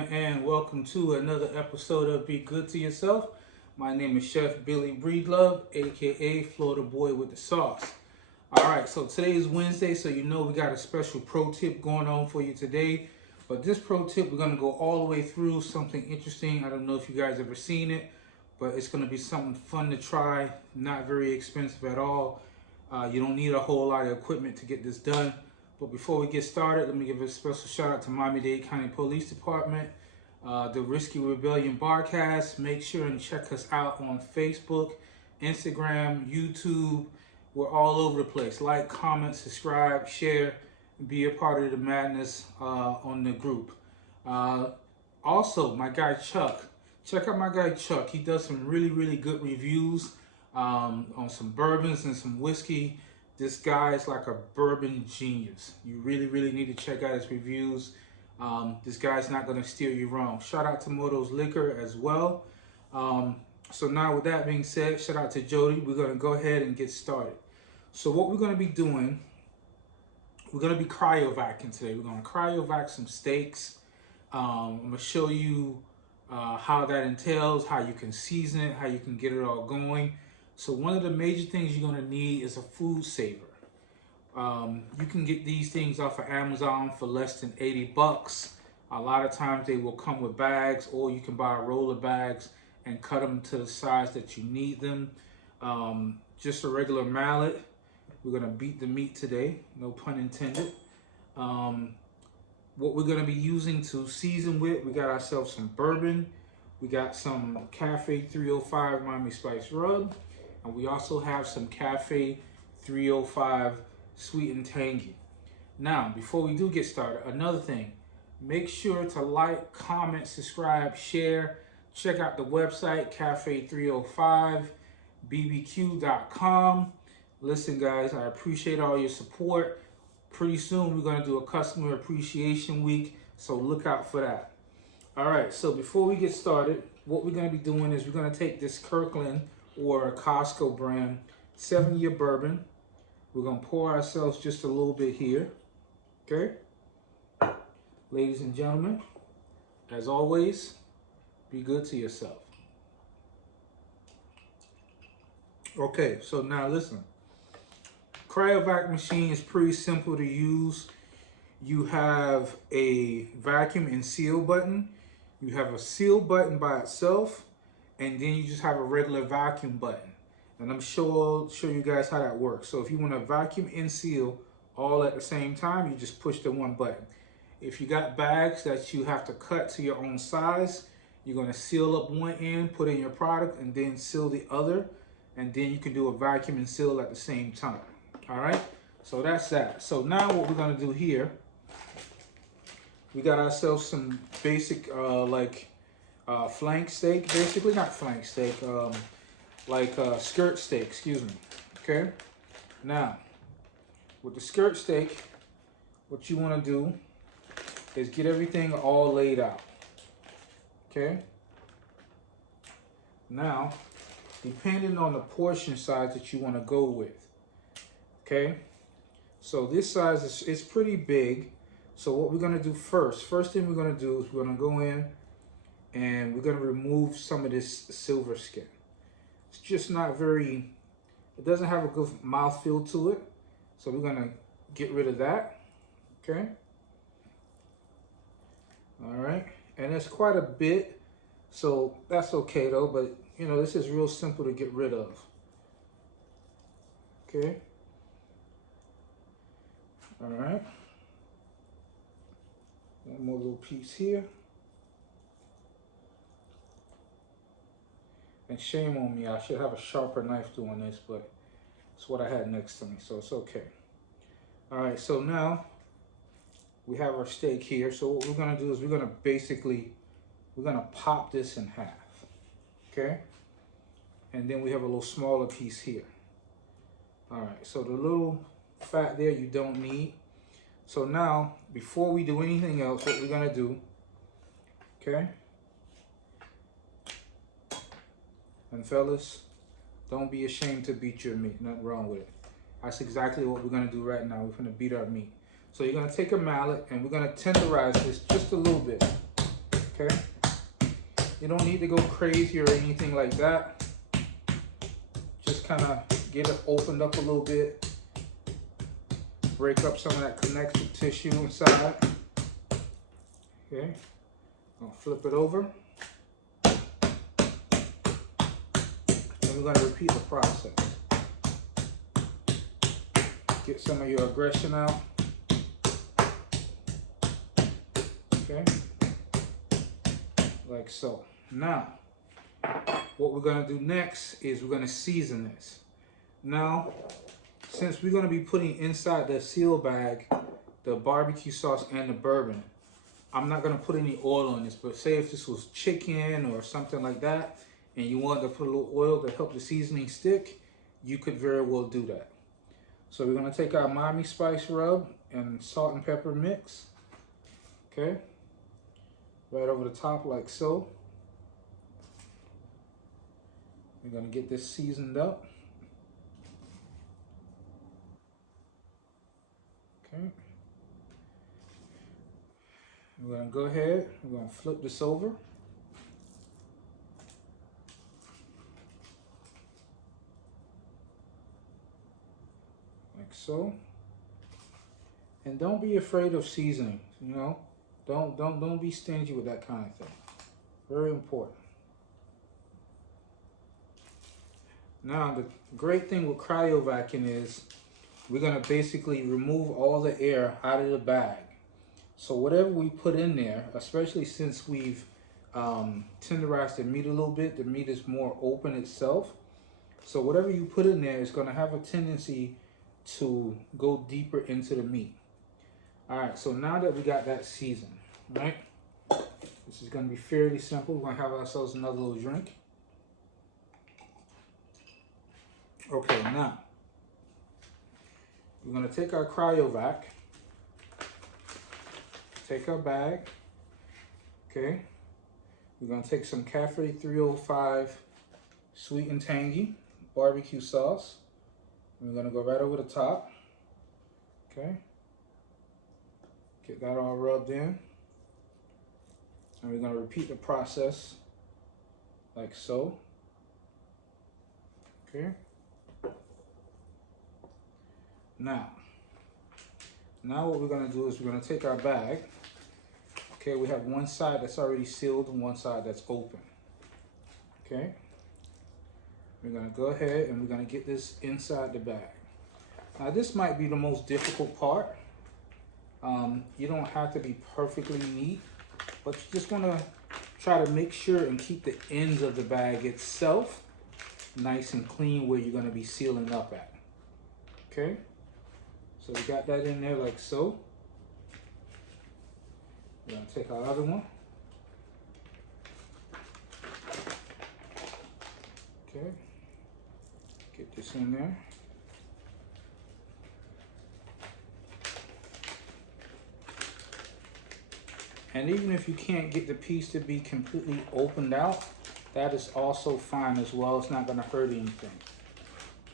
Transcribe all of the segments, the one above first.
gentlemen, and welcome to another episode of Be Good to Yourself. My name is Chef Billy Breedlove, aka Florida Boy with the Sauce. Alright, so today is Wednesday, so you know we got a special pro tip going on for you today. But this pro tip, we're going to go all the way through something interesting. I don't know if you guys ever seen it, but it's going to be something fun to try, not very expensive at all. You don't need a whole lot of equipment to get this done. But before we get started, let me give a special shout out to Miami-Dade County Police Department, the Risky Rebellion Barcast. Make sure and check us out on Facebook, Instagram, YouTube. We're all over the place. Like, comment, subscribe, share, be a part of the madness on the group. Also, my guy Chuck. Check out my guy Chuck. He does some really good reviews on some bourbons and some whiskey. This guy is like a bourbon genius. You really need to check out his reviews. This guy's not going to steer you wrong. Shout out to Moto's Liquor as well. So now with that being said, shout out to Jody. We're going to go ahead and get started. So what we're going to be doing, we're going to be cryovacuuming today. We're going to cryovac some steaks. I'm going to show you how that entails, how you can season it, how you can get it all going. So one of the major things you're going to need is a food saver. You can get these things off of Amazon for less than 80 bucks. A lot of times they will come with bags, or you can buy a roll of bags and cut them to the size that you need them. Just a regular mallet. We're going to beat the meat today, no pun intended. What we're going to be using to season with, we got ourselves some bourbon. We got some Cafe 305 Miami Spice Rub. And we also have some Cafe 305 Sweet and Tangy. Now, before we do get started, another thing, make sure to like, comment, subscribe, share. Check out the website, cafe305bbq.com. Listen, guys, I appreciate all your support. Pretty soon, we're going to do a customer appreciation week, so look out for that. All right, so before we get started, what we're going to be doing is we're going to take this Kirkland or a Costco brand 7-year bourbon. We're going to pour ourselves just a little bit here. Okay? Ladies and gentlemen, as always, be good to yourself. Okay, so now listen. Cryovac machine is pretty simple to use. You have a vacuum and seal button. You have a seal button by itself. And then you just have a regular vacuum button. And I'm show you guys how that works. So if you want to vacuum and seal all at the same time, you just push the one button. If you got bags that you have to cut to your own size, you're going to seal up one end, put in your product, and then seal the other. And then you can do a vacuum and seal at the same time. All right? So that's that. So now what we're going to do here, we got ourselves some basic flank steak, basically, not flank steak, skirt steak, excuse me, okay? Now, with the skirt steak, what you want to do is get everything all laid out, okay? Now, depending on the portion size that you want to go with, okay? So this size is pretty big, so what we're going to do first thing we're going to do is we're going to go in and we're going to remove some of this silver skin. It's just not very, it doesn't have a good mouthfeel to it. So we're going to get rid of that. Okay. All right. And it's quite a bit. So that's okay though. But you know, this is real simple to get rid of. Okay. All right. One more little piece here. And shame on me, I should have a sharper knife doing this, but it's what I had next to me, so it's okay. All right, so now we have our steak here. So what we're gonna do is we're gonna pop this in half, okay? And then we have a little smaller piece here. All right, so the little fat there you don't need. So now, before we do anything else, what we're gonna do, okay? And fellas, don't be ashamed to beat your meat. Nothing wrong with it. That's exactly what we're going to do right now. We're going to beat our meat. So you're going to take a mallet and we're going to tenderize this just a little bit. don't need to go crazy or anything like that. Just kind of get it opened up a little bit. Break up some of that connective tissue inside. Okay, I'll flip it over. And we're going to repeat the process. Get some of your aggression out. Okay, like so. Now, what we're going to do next is we're going to season this. Now, since we're going to be putting inside the seal bag the barbecue sauce and the bourbon, I'm not going to put any oil on this, but say if this was chicken or something like that, and you wanted to put a little oil to help the seasoning stick, you could very well do that. So we're going to take our Miami spice rub and salt and pepper mix. Okay, right over the top like so. We're going to get this seasoned up. Okay. We're going to go ahead, we're going to flip this over. Like so. And don't be afraid of seasoning, you know? Don't be stingy with that kind of thing. Very important. Now, the great thing with cryovacing is we're going to basically remove all the air out of the bag. So whatever we put in there, especially since we've tenderized the meat a little bit, the meat is more open itself. So whatever you put in there is going to have a tendency to go deeper into the meat. All right, so now that we got that seasoned, right? This is going to be fairly simple. We're going to have ourselves another little drink. Okay, now we're going to take our cryovac, take our bag, okay? We're going to take some Cafe 305 sweet and tangy barbecue sauce. We're going to go right over the top, okay? Get that all rubbed in. And we're going to repeat the process like so, okay? Now what we're going to do is we're going to take our bag. Okay, we have one side that's already sealed and one side that's open. Okay, we're going to go ahead and we're going to get this inside the bag. Now this might be the most difficult part. You don't have to be perfectly neat, but you just want to try to make sure and keep the ends of the bag itself nice and clean where you're going to be sealing up at. Okay. So we got that in there like so. We're going to take our other one. Okay. Get this in there. And even if you can't get the piece to be completely opened out, that is also fine as well. It's not going to hurt anything.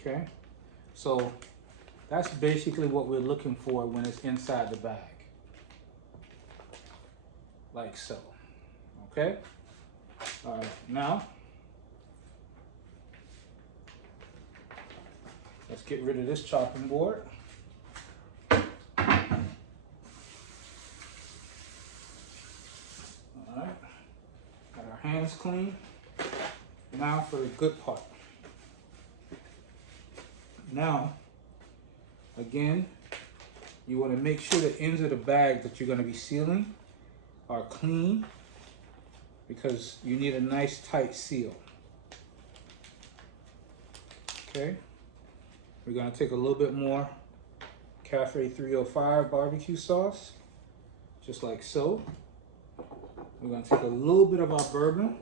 Okay. So that's basically what we're looking for when it's inside the bag. Like so. Okay? All right, now let's get rid of this chopping board. All right. Got our hands clean. Now for the good part. Now, again, you want to make sure the ends of the bag that you're going to be sealing are clean because you need a nice tight seal. Okay, we're going to take a little bit more Cafe 305 barbecue sauce, just like so. We're going to take a little bit of our bourbon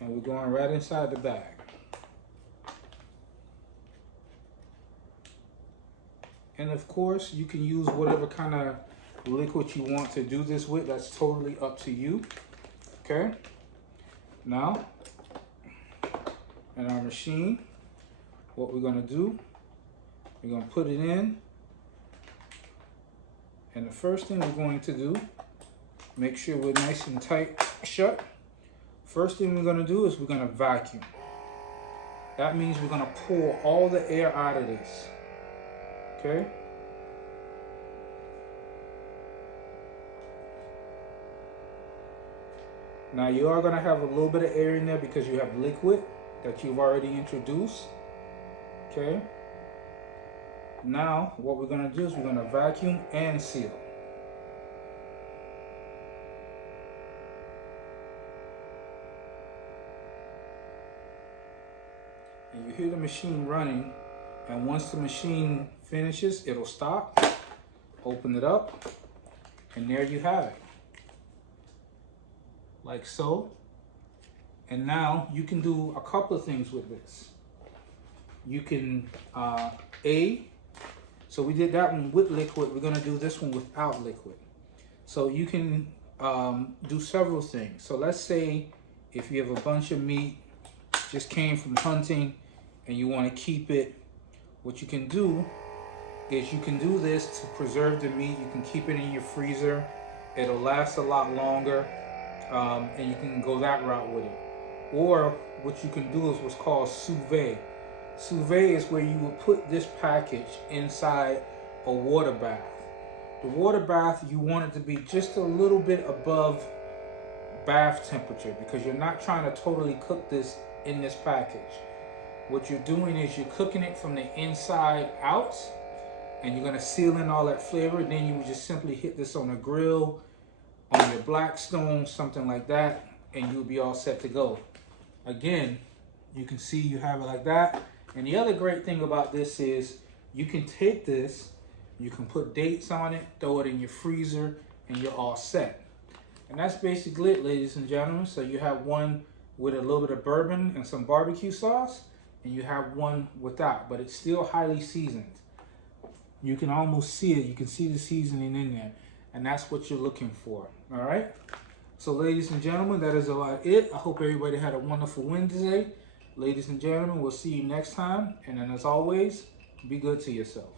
and we're going right inside the bag. And of course, you can use whatever kind of liquid you want to do this with. That's totally up to you. Okay. Now, in our machine, what we're going to do, we're going to put it in. And the first thing we're going to do Make sure we're nice and tight shut. First thing we're gonna do is we're gonna vacuum. That means we're gonna pull all the air out of this, okay? Now you are gonna have a little bit of air in there because you have liquid that you've already introduced, okay? Now what we're gonna do is we're gonna vacuum and seal. And you hear the machine running, and once the machine finishes, it'll stop, open it up, and there you have it. Like so. And now you can do a couple of things with this. You can, so we did that one with liquid, we're gonna do this one without liquid. So you can do several things. So let's say if you have a bunch of meat, just came from hunting, and you wanna keep it, what you can do is you can do this to preserve the meat. You can keep it in your freezer. It'll last a lot longer, and you can go that route with it. Or what you can do is what's called sous vide. Sous vide is where you will put this package inside a water bath. The water bath, you want it to be just a little bit above bath temperature because you're not trying to totally cook this in this package. What you're doing is you're cooking it from the inside out, and you're gonna seal in all that flavor. Then you would just simply hit this on a grill, on your Blackstone, something like that, and you'll be all set to go. Again, you can see you have it like that. And the other great thing about this is you can take this, you can put dates on it, throw it in your freezer, and you're all set. And that's basically it, ladies and gentlemen. So you have one with a little bit of bourbon and some barbecue sauce, and you have one without, but it's still highly seasoned. You can almost see it. You can see the seasoning in there, and that's what you're looking for, all right? So ladies and gentlemen, that is about it. I hope everybody had a wonderful Wednesday. Ladies and gentlemen, we'll see you next time. And then as always, be good to yourself.